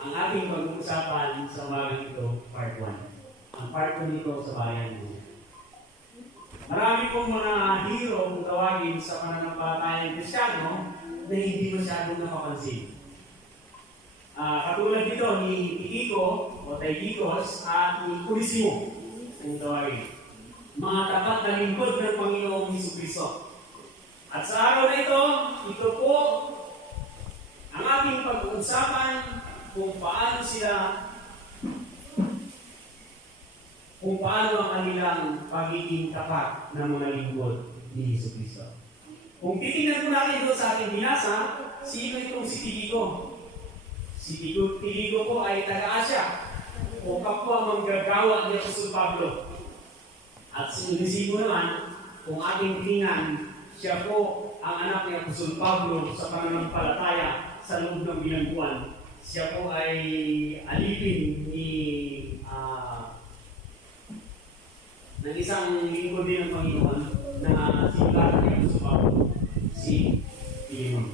ang ating pag-uusapan sa umagang ito, part 1. Ang part 2 nito sa bayan mo. Marami pong mga hero kung tawagin sa pananampalatayang Kristiyano na hindi masyadong napapansin. Ah, katulad dito ni Tikiko o Taikikos at ni Pulisimo kung tawagin. Mga tapat na lingkod ng Panginoong Hesus Kristo. At sa araw na ito, ito po ang ating pag-uusapan kung paano sila kung paano ang kanilang pagiging tapat ng mga lingkod ni Hesus Kristo. Kung titingnan po natin doon sa ating binasa, sino itong si Tigigo? Si Tigigo, Tigigo po ay taga-Asya o kapwa manggagawa ni Apostol Pablo. At si Onesimo naman, kung ating tingnan, siya po ang anak ni Apostol Pablo sa pananampalataya sa loob ng bilangguan. Siya po ay alipin ni ah, ng isang lingkod din ng Panginoon na ni Apostol Pablo, si Pilimon.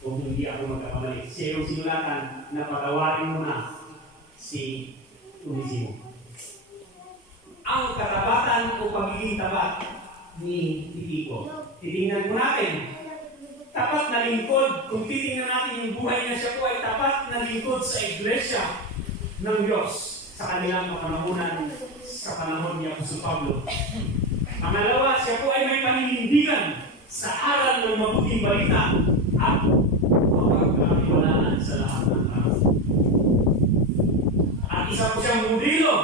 Kung hindi ako magkakamali, siya yung sinulatan na patawarin mo na si Unisimo. Ang katapatan o pagiging tapat ni Titico. Titingnan po natin. Tapat na lingkod, kung titingnan natin yung buhay niya, siya po ay tapat na lingkod sa iglesia ng Diyos sa kanilang kapanahunan sa panahon ni Apostol Pablo. Pangalawa, siya po ay may paninindigan sa aral ng mabuting balita at mapagkakatiwalaan sa lahat ng tao. At isa po siyang modelo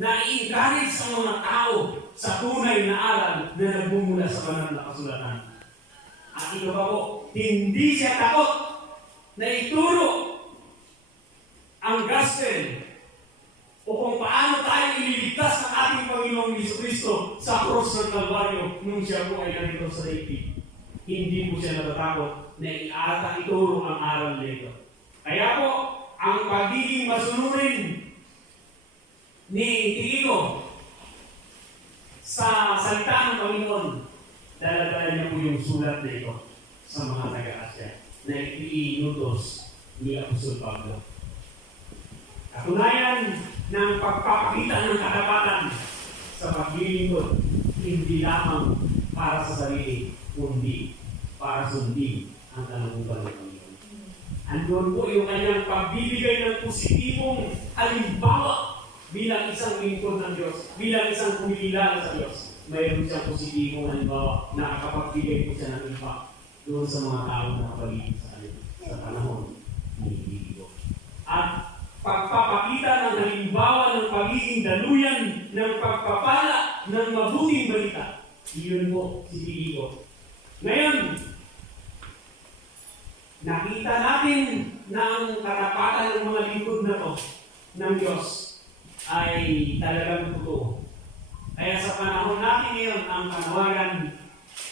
na i-encourage ang mga tao sa tunay na aral na nagmumula sa banal na kasulatan. At ito pa po, hindi siya takot na ituro ang gospel o kung paano tayo ililigtas ng ating Panginoong Yesu Kristo sa cross ng Kalbaryo nung siya po ay narito sa daigdig. Hindi po siya natatakot na iata ituro ang aral nito. Kaya po, ang pagiging masunurin ni Tito sa salita ng Panginoon, daladala niya po yung sulat na ito sa mga taga-Asya na iinutos ni Apostol Pablo. Katunayan ng pagpapakita ng katapatan sa paglilingkod, hindi lamang para sa sarili, kundi para sundin ang kalangkuban ng Panginoon. Andun po yung kanyang pagbibigay ng positibong halimbawa bilang isang lingkod ng Diyos, bilang isang kumilala sa Diyos. Mayroon siyang positibong halimbawa na nakapagbigay po siya ng impact doon sa mga tao na nakapaligid sa kanya sa panahon ni Ibigo. At pagpapakita ng halimbawa ng pagiging daluyan ng pagpapala ng mabuting balita. Iyon po si Ibigo. Ngayon, nakita natin na ang katapatan ng mga lingkod na to ng Diyos ay talagang totoo. Kaya sa panahon natin ngayon, ang panawagan,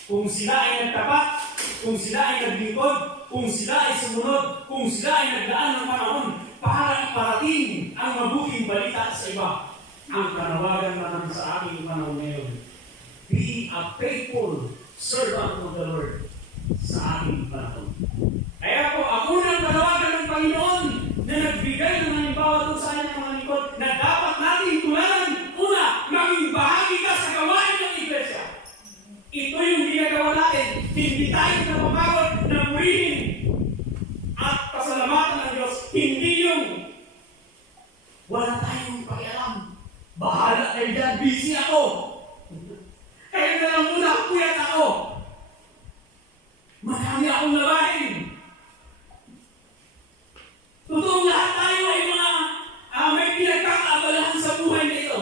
kung sila ay nagtapat, kung sila ay naglingkod, kung sila ay sumunod, kung sila ay nagdaan ng panahon para iparating ang mabuting balita sa iba, ang panawagan naman sa ating panahon ngayon, be a faithful servant of the Lord sa ating panahon. Kaya po, ako nang panawagan ng Panginoon na nagbigay ng halimbawa doon sa kanyang mga lingkod na dapat natin tularan, una, maging bahagi ka sa gawain ng iglesia. Ito yung ginagawa natin. Hindi tayo napapagod na purihin at pasalamatan ng Diyos. Hindi yung wala tayong pakialam. Bahala kayo dyan, busy ako. Kayo na lang muna, kuyat ako. Marami akong labahin. Totoong lahat tayo ay mga ah, may pinagkakaabalahan sa buhay na ito.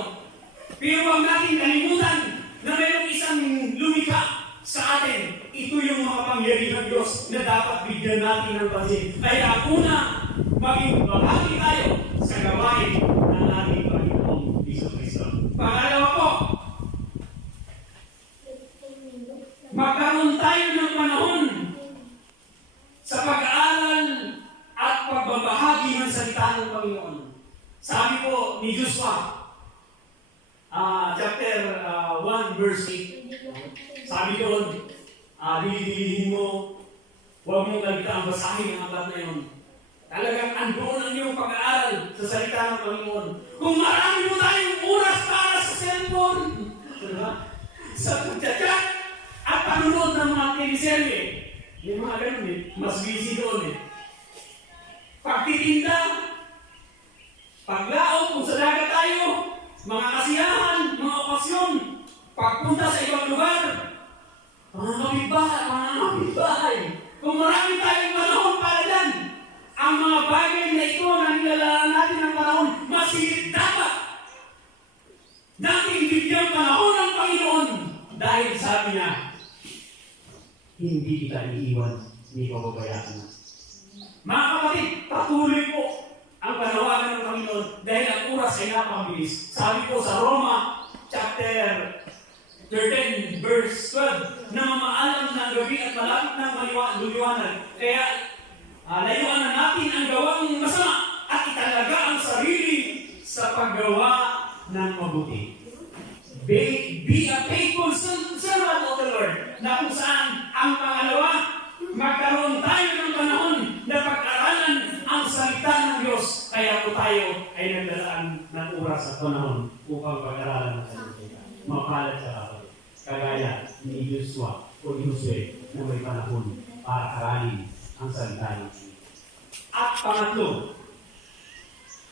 Pero huwag natin kalimutan na mayroong isang lumikha sa atin. Ito yung mga pangyarihan Diyos na dapat bigyan natin ng pansin. Kaya una, maging bahagi tayo sa gawain ng ating Panginoong Iso Kristo. Pangalawa po, magkaroon tayo ng panahon sa pag-aaral at pagbabahagi ng salita ng Panginoon. Sabi po ni Joshua, ah, chapter ah, 1, verse 8, sabi doon, uh, dilidilihin mo, huwag mong kalita ang basahin ang aklat na yun. Talagang andoon ang iyong pag-aaral sa salita ng Panginoon. Kung marami mo tayong oras para sa cellphone, diba? sa pagchat at panunod ng mga teleserye, yung mga ganun eh, mas busy doon eh. Pagtitinda, paglaot kung sa dagat tayo, mga kasiyahan, mga okasyon, pagpunta sa ibang lugar, mga kapitbahay, mga kapitbahay. Kung marami tayong panahon para dyan, ang mga bagay na ito na nilalaan natin ng panahon, mas higit dapat nating bigyan panahon ng Panginoon dahil sabi niya, hindi kita iiwan, hindi ko babayaan. Mga kapatid, patuloy po ang panawagan ng Panginoon dahil ang oras ay napakabilis. Sabi po sa Roma chapter 13 verse 12 na mamaalam ng gabi at malapit ng maliwa- luliwanag. Kaya ah, layuan na natin ang gawang masama at italaga ang sarili sa paggawa ng mabuti. Be, be a faithful servant of the Lord na kung saan ang pangalawa, magkaroon tayo ng panahon na pag-aralan ang salita ng Diyos. Kaya po tayo ay nagdalaan ng oras at panahon upang pag-aralan ang salita. Mapalat sa. Kagaya ni Joshua o ni Josue na may panahon para aralin ang salita ng Diyos. At pangatlo,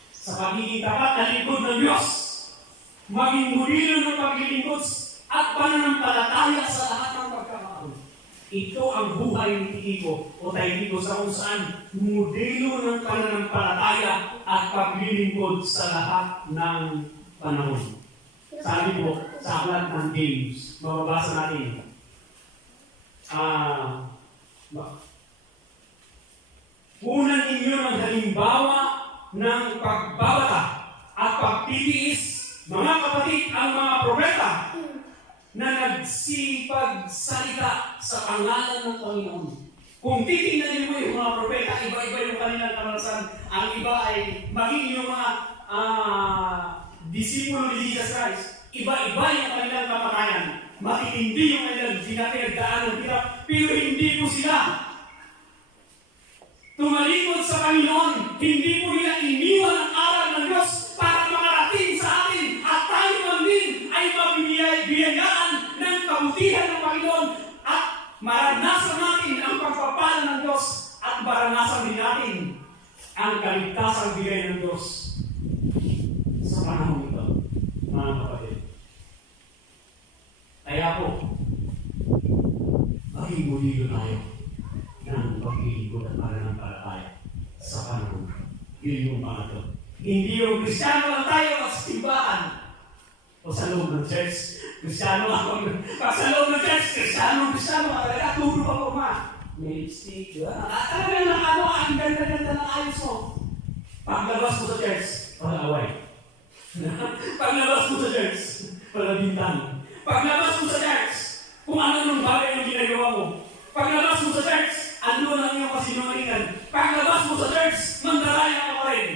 sa pagiging tapat na lingkod ng Diyos, maging modelo ng paglilingkod at pananampalataya sa lahat ng pagkakaroon. Ito ang buhay ni Tito o Taitiko sa kung saan modelo ng pananampalataya at paglilingkod sa lahat ng panahon. Sabi po sa aklat ng James, mababasa natin. Ah, ba- Unan ninyo ng halimbawa ng pagbabata at pagtitiis, mga kapatid, ang mga propeta na nagsipagsalita sa pangalan ng Panginoon. Kung titingnan niyo yung mga propeta, iba-iba yung kanilang karanasan. Ang iba ay maging yung mga ah, disipulo ni Jesus Christ. Iba-iba yung kanilang kamatayan. Matitindi yung kanilang pinapagdaan ng hirap, pero hindi po sila tumalikod sa Panginoon. Hindi po nila iniwan ang aral ng Diyos para makarating sa atin at tayo man din ay mabibiyayaan ng kabutihan ng Panginoon at maranasan natin ang pagpapala ng Diyos at maranasan din natin ang kaligtasang bigay ng Diyos sa panahon ito, mga kapatid. Kaya po, modelo tayo ng paglilingkod at pananampalataya sa panahon. Yun yung pangatlo. Hindi yung Kristiyano lang tayo at simbahan. O sa loob ng church, Kristiyano ako. Pag sa loob ng church, Kristiyano, Kristiyano, talaga, turo ako ma. May lipstick, di ba? Ah, Talaga lang ano, ang ganda-ganda ng ayos mo. Paglabas mo sa church, wala away. Paglabas mo sa church, wala bintang. Paglabas mo sa church, kung ano nung bagay ang ginagawa mo. Paglabas mo sa church, ano lang yung kasinungalingan. Paglabas mo sa church, mandaraya ka pa rin.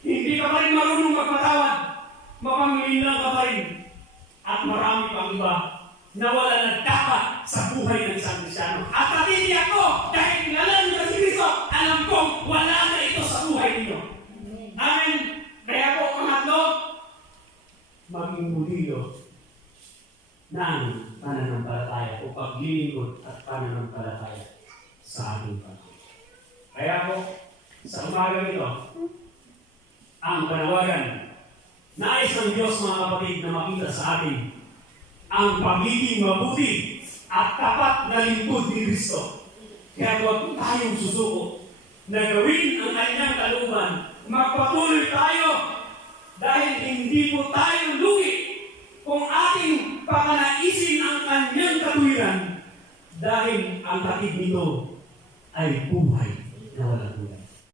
Hindi ka pa rin marunong magpatawad. Mapangilinan ka pa rin. At marami pang iba na wala nagdapat sa buhay ng isang Krisyano. At natitiyak ko, dahil kilala niyo si Kristo, alam kong wala na ito sa buhay ninyo. Amen. Kaya po, pangatlo, maging modelo ng pananampalataya o paglilingkod at pananampalataya sa ating panahon. Kaya po, sa umaga ito, ang panawagan, nais ng Diyos mga kapatid na makita sa atin ang pagiging mabuti at tapat na lingkod ni Kristo. Kaya huwag tayong susuko na gawin ang kanyang kalooban. Magpatuloy tayo dahil hindi po tayo lugi kung ating pakanaisin ang kanyang katuwiran dahil ang tatid nito 爱与不爱让我难过